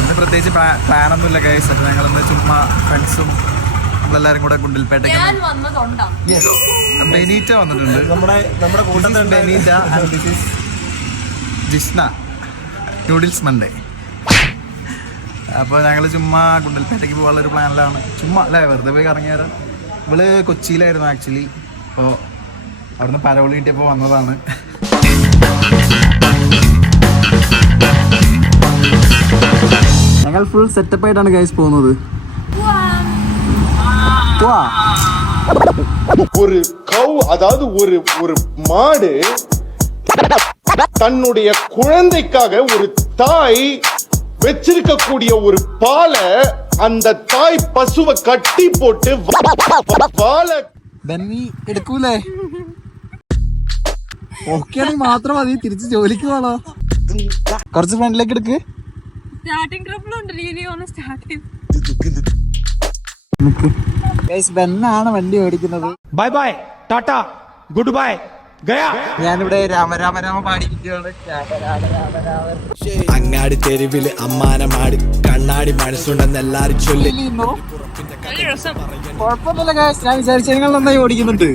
ഇന്ന് പ്രത്യേകിച്ച് പ്ലാനൊന്നുമില്ല ഗൈസ്. അപ്പോൾ ഞങ്ങളിന്ന് ചുമ്മാ ഫ്രണ്ട്സും നമ്മളെല്ലാവരും കൂടെ ഗുണ്ടിൽപേട്ടയ്ക്ക് ബെനീറ്റ വന്നിട്ടുണ്ട്. നമ്മുടെ കൂട്ടത്തിൽ Benita and this is Jishna noodles Monday. അപ്പോൾ ഞങ്ങൾ ചുമ്മാ ഗുണ്ടൽപേട്ടയ്ക്ക് പോകാനുള്ളൊരു പ്ലാനിലാണ്. ചുമ്മാ അല്ലേ, വെറുതെ പോയി കറങ്ങിയാറ്. ഇവള് കൊച്ചിയിലായിരുന്നു ആക്ച്വലി. അപ്പോൾ അവിടുന്ന് പരോളി കിട്ടിയപ്പോൾ വന്നതാണ്. ഞങ്ങൾ ഫുൾ സെറ്റപ്പ് ആയിട്ടാണ് ഗൈസ് പോകുന്നത്. ஒரு கவ் அதாவது ஒரு மாடு தன்னுடைய குழந்தைக்காக ஒரு தாய் வச்சிருக்கக்கூடிய ஒரு பாலை அந்த தாய் பசுவை கட்டி போட்டு பாலை എടുക്കൂലേ? ഓക്കെ ആണെങ്കിൽ മാത്രം മതി, തിരിച്ച് ജോലിക്ക് പോണോ? കുറച്ച് ഫ്രണ്ടിലേക്ക് എടുക്ക്. ബെന്നാണ് വണ്ടി ഓടിക്കുന്നത്. Bye bye tata goodbye ഗയാ. ഞാനിവിടെ രാമരാമ പാടിയിരിക്കുകയാണ്. അങ്ങാടി തെരുവില് അമ്മാനമാടി കണ്ണാടി മനസ്സുണ്ടെന്ന് എല്ലാരും ചൊല്ലി. കുഴപ്പമൊന്നുമില്ല ഗൈസ്, ഞാൻ വിചാരിച്ച നിങ്ങൾ നന്നായി ഓടിക്കുന്നുണ്ട്.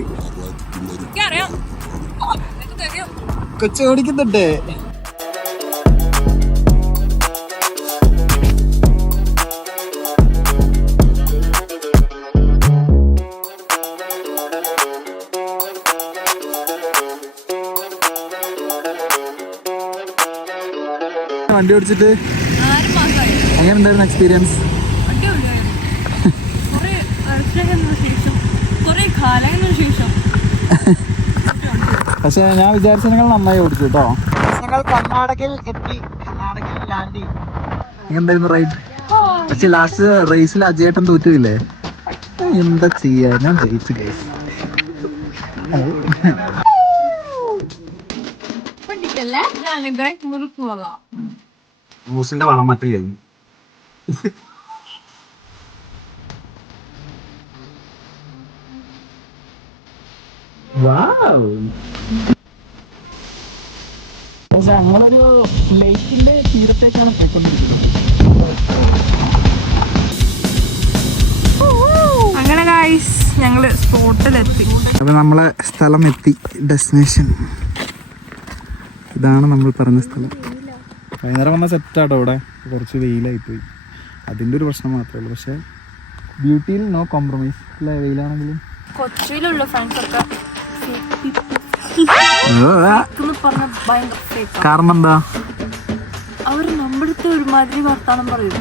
കൊച്ചു ഓടിക്കുന്നുണ്ട്. വണ്ടി ഓടിച്ചിട്ട് എങ്ങനെ ഉണ്ടായിരുന്നു എക്സ്പീരിയൻസ്? പക്ഷെ ഞാൻ വിചാരിച്ച നിങ്ങൾ നന്നായി ഓടിച്ചു കേട്ടോ. ഞങ്ങൾ കർണാടകയിൽ എത്തി. കർണാടകയിൽ ലാൻഡ്. എന്തായിരുന്നു റൈഡ്? പക്ഷെ ലാസ്റ്റ് റേസിൽ അജയേട്ടൻ തോറ്റില്ലേ? എന്താ ചെയ്യാ, ഞാൻ ജയിച്ചു ഗൈസ്. മൂസിന്റെ വളം മറ്റേ കഴിഞ്ഞു. നമ്മളൊരു ലേക്കിന്റെ തീരത്തേക്കാണ് പോയിക്കൊണ്ടിരിക്കുന്നത്. അങ്ങനെ ഗൈസ് ഞങ്ങള് സ്പോട്ടിലെത്തി. അപ്പൊ നമ്മളെ സ്ഥലം എത്തി, ഡെസ്റ്റിനേഷൻ ഇതാണ്. നമ്മൾ പറഞ്ഞ സ്ഥലം വൈകുന്നേരം വന്ന സെറ്റാട്ടോ. ഇവിടെ കുറച്ച് വെയിലായിപ്പോയി, അതിൻ്റെ ഒരു പ്രശ്നം മാത്രമേ ഉള്ളൂ. പക്ഷെ ബ്യൂട്ടിയിൽ നോ കോംപ്രമൈസ് അല്ലേ? വെയിലാണെങ്കിലും കൊച്ചിയിലുള്ള ഫ്രണ്ട്സ് ഒക്കെ കാരണം എന്താ? അവര് നമ്മുടെ അടുത്ത് ഒരുമാതിരി വർത്താനം പറയും,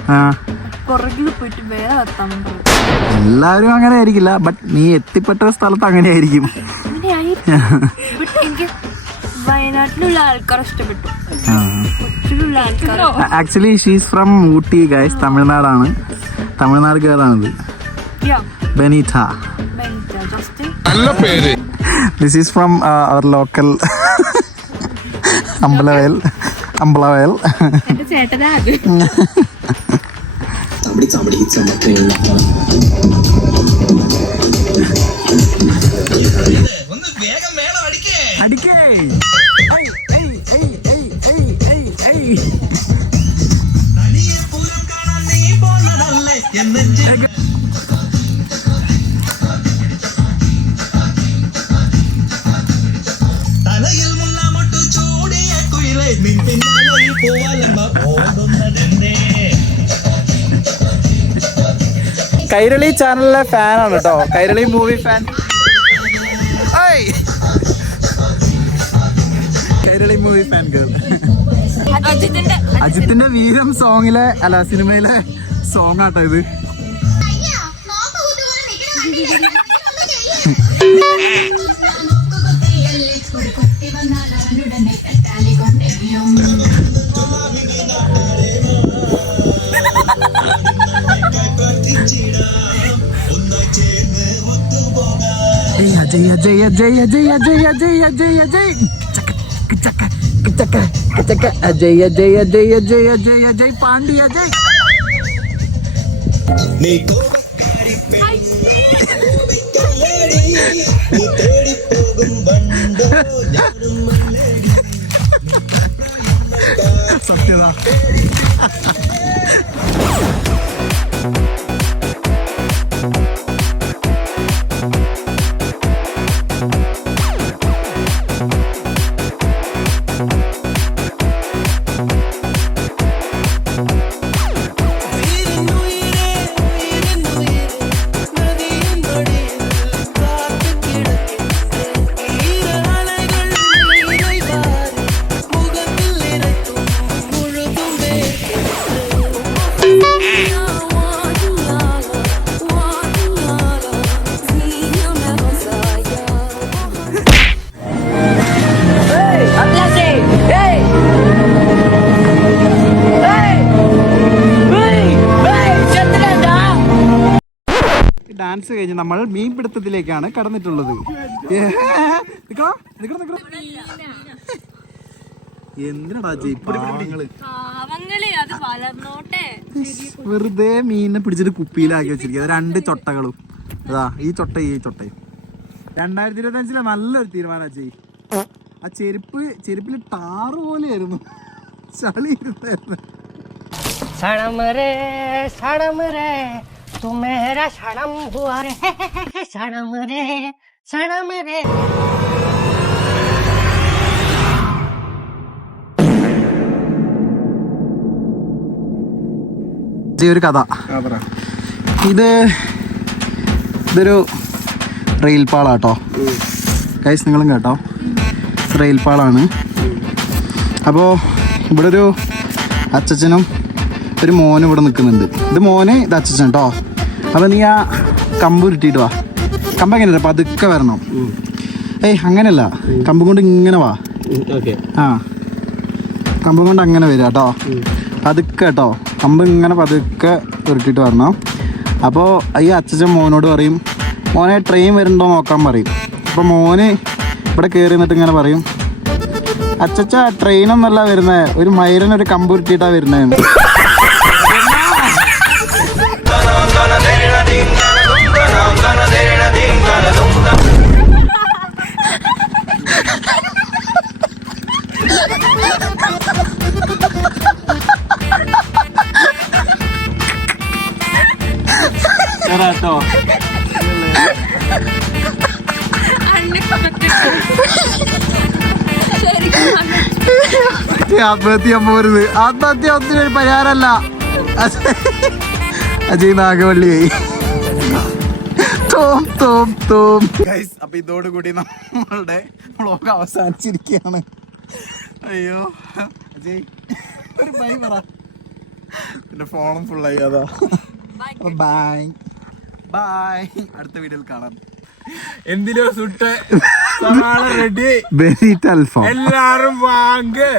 പുറകിൽ പോയിട്ട് വേറെ വർത്താനം പറയും. എല്ലാവരും അങ്ങനെ ആയിരിക്കില്ല, ബട്ട് നീ എത്തിപ്പെട്ട സ്ഥലത്ത് അങ്ങനെ ആയിരിക്കും. എനിക്ക് വയനാട്ടിലുള്ള ആൾക്കാർ ഇഷ്ടപ്പെട്ടു. കൊച്ചിയിലുള്ള ആൾക്കാർ actually she's from Ooty guys. തമിഴ്നാടാണ്, Tamil Nadu ഗേളാണിത്. Benita. நல்ல பேரு. This is from our local Ambalavayal. എന്റെ ചേട്ടനാ അത്. അടിക്കേ. കൈരളി ചാനലിലെ ഫാനാണ് കേട്ടോ, Kairali movie fan. Kairali movie fan girl. അജിത്തിന്റെ വീരം സോങ്ങിലെ അല്ല സിനിമയിലെ സോങ് ആട്ടോ ഇത്. അജയ് അജയ് അജയ് അജയ് അജയ് അജയ് അജയ് അജയ് അജയ് അജയ് അജയ് അജയ് അജയ് അജയ് പാണ്ഡി അജയ്. സത്യത. ഡാൻസ് കഴിഞ്ഞ് നമ്മൾ മീൻ പിടുത്തത്തിലേക്കാണ് കടന്നിട്ടുള്ളത്. എന്തിനാടാ വെറുതെ മീനിനെ പിടിച്ചിട്ട് കുപ്പിയിലാക്കി വെച്ചിരിക്കുക. 2 ചൊട്ടകളും അതാ ഈ ചൊട്ടയും 2025 നല്ലൊരു തീരുമാനം ചെയ്. ആ ചെരുപ്പിൽ ടാറ് പോലെയായിരുന്നു, ചളി ഇരുന്നായിരുന്നു. सड़म रे तू मेरा सड़म हुआ रे सड़म रे ഒരു കഥ. ഇതൊരു റെയിൽ പാളാട്ടോ ഗൈസ്, നിങ്ങളും കേട്ടോ, റെയിൽ പാളാണ്. അപ്പോൾ ഇവിടെ ഒരു അച്ചച്ചനും ഒരു മോനും ഇവിടെ നിൽക്കുന്നുണ്ട്. ഇത് മോന്, ഇത് അച്ചച്ചൻ കേട്ടോ. അപ്പോൾ നീ ആ കമ്പ് ഉരുട്ടിയിട്ട് വാ. കമ്പ് എങ്ങനെയല്ല പതുക്കെ വരണം. അങ്ങനെയല്ല, കമ്പ് കൊണ്ട് ഇങ്ങനെ വാ. ആ കമ്പ് കൊണ്ട് അങ്ങനെ വരിക കേട്ടോ, പതുക്കെ കേട്ടോ. കമ്പ് ഇങ്ങനെ പതുക്കെ ഉരുട്ടിയിട്ട് വരണം. അപ്പോൾ ഈ അച്ചച്ചൻ മോനോട് പറയും, മോനെ ട്രെയിൻ വരുന്നുണ്ടോ നോക്കാൻ പറയും. അപ്പോൾ മോന് ഇവിടെ കയറി നിന്നിട്ട് ഇങ്ങനെ പറയും, അച്ചച്ച ട്രെയിനൊന്നല്ല വരുന്നത്, ഒരു മൈരനൊരു കമ്പ് ഉരുട്ടിയിട്ടാണ് വരുന്നത്. ആത്മഹത്യ പോരുത്, ആത്മഹത്യ ഒത്തിരി പരിഹാരമല്ല. അജയ് നാഗവള്ളിയായി. അപ്പൊ ഇതോടുകൂടി നമ്മളുടെ വ്ളോഗ് അവസാനിച്ചിരിക്കുകയാണ്. അയ്യോ അജയ് ഒരു ബൈ പറ, പിന്നെ ഫോണും ഫുള്ളായി. അതാ ബൈ ബൈ, അടുത്ത വീഡിയോയിൽ കാണാം. എന്തിനോ സുട്ട് റെഡി, എല്ലാരും വാങ്ങ്.